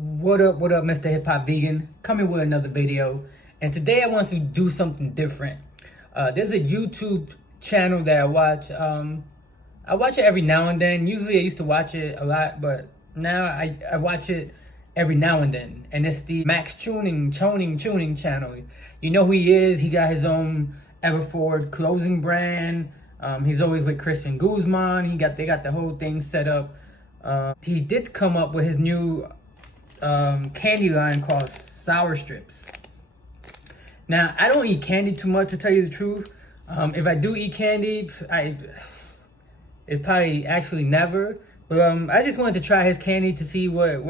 What up, Mr. Hip Hop Vegan? Coming with another video. And today I want to do something different. There's a YouTube channel that I watch. I watch it every now and then. Usually I used to watch it a lot, but now I watch it every now and then. And it's the Maxx Tuning channel. You know who he is. He got his own Everford clothing brand. He's always with Christian Guzman. They got the whole thing set up. He did come up with his new candy line called Sour Strips. Now, I don't eat candy too much, to tell you the truth. If I do eat candy, it's probably actually never. But I just wanted to try his candy to see what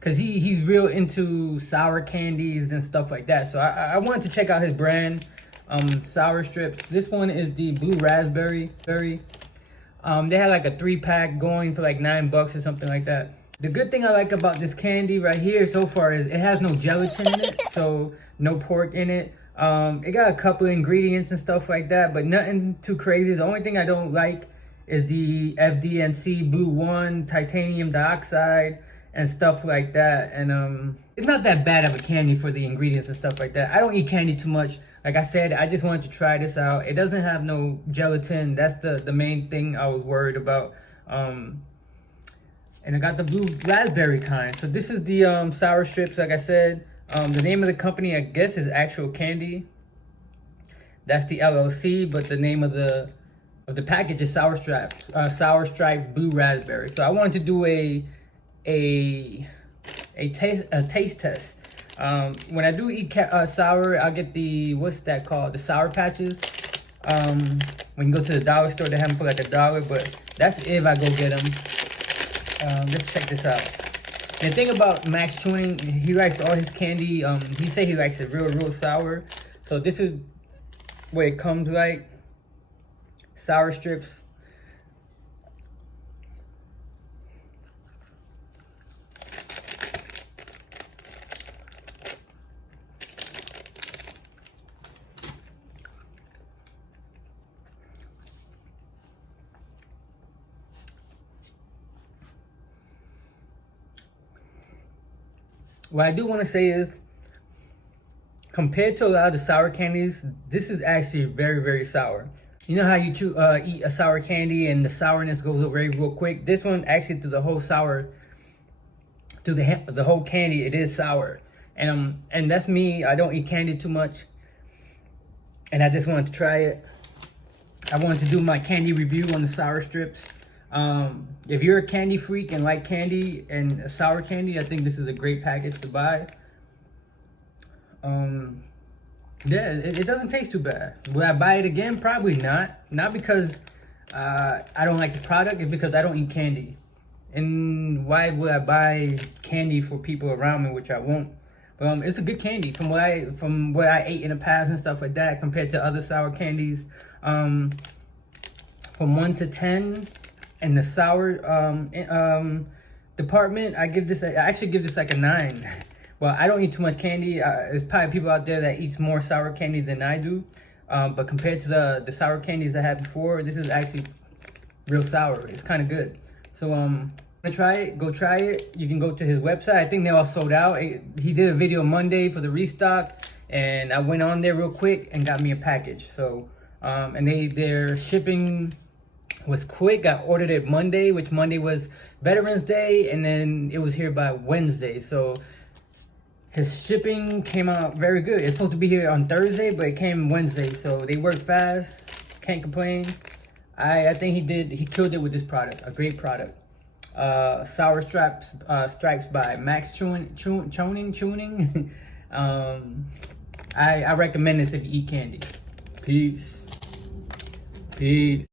cause he's real into sour candies and stuff like that. So I wanted to check out his brand, Sour Strips. This one is the blue raspberry. They had like a 3-pack going for like $9 or something like that. The good thing I like about this candy right here so far is it has no gelatin in it, so no pork in it. It got a couple of ingredients and stuff like that, but nothing too crazy. The only thing I don't like is the FDNC Blue 1, titanium dioxide, and stuff like that. And it's not that bad of a candy for the ingredients and stuff like that. I don't eat candy too much. Like I said, I just wanted to try this out. It doesn't have no gelatin. That's the main thing I was worried about. And I got the blue raspberry kind. So this is the Sour Strips, like I said. The name of the company, I guess, is Actual Candy. That's the LLC, but the name of the package is Sour Stripes. Sour Stripes Blue Raspberry. So I wanted to do a taste test. When I do eat sour, I'll get the, what's that called? The Sour Patches. When you go to the dollar store, they have them for like $1, but that's if I go get them. Let's check this out. And the thing about Maxx Tuning, he likes all his candy. He said he likes it real sour. So this is what it comes like. Sour Strips. What I do want to say is, compared to a lot of the sour candies, this is actually very sour. You know how you eat a sour candy and the sourness goes away real quick? This one actually, through the whole the whole candy, it is sour. And that's me. I don't eat candy too much, and I just wanted to try it. I wanted to do my candy review on the Sour Strips. If you're a candy freak and like candy and sour candy, I think this is a great package to buy. Yeah, it doesn't taste too bad. Would I buy it again? Probably not. Not because I don't like the product, it's because I don't eat candy. And why would I buy candy for people around me, which I won't? But it's a good candy from what I ate in the past and stuff like that, compared to other sour candies. From 1 to 10 in the sour department, I actually give this like a 9. Well, I don't eat too much candy. There's probably people out there that eats more sour candy than I do. But compared to the sour candies I had before, this is actually real sour. It's kind of good. So try it. Go try it. You can go to his website. I think they're all sold out. He did a video Monday for the restock, and I went on there real quick and got me a package. So and their shipping was quick. I ordered it Monday, which Monday was Veterans Day, and then it was here by Wednesday. So his shipping came out very good. It's supposed to be here on Thursday, but it came Wednesday. So they work fast. Can't complain. I think he killed it with this product. A great product. Sour Stripes by Maxx Tuning. I recommend this if you eat candy. Peace.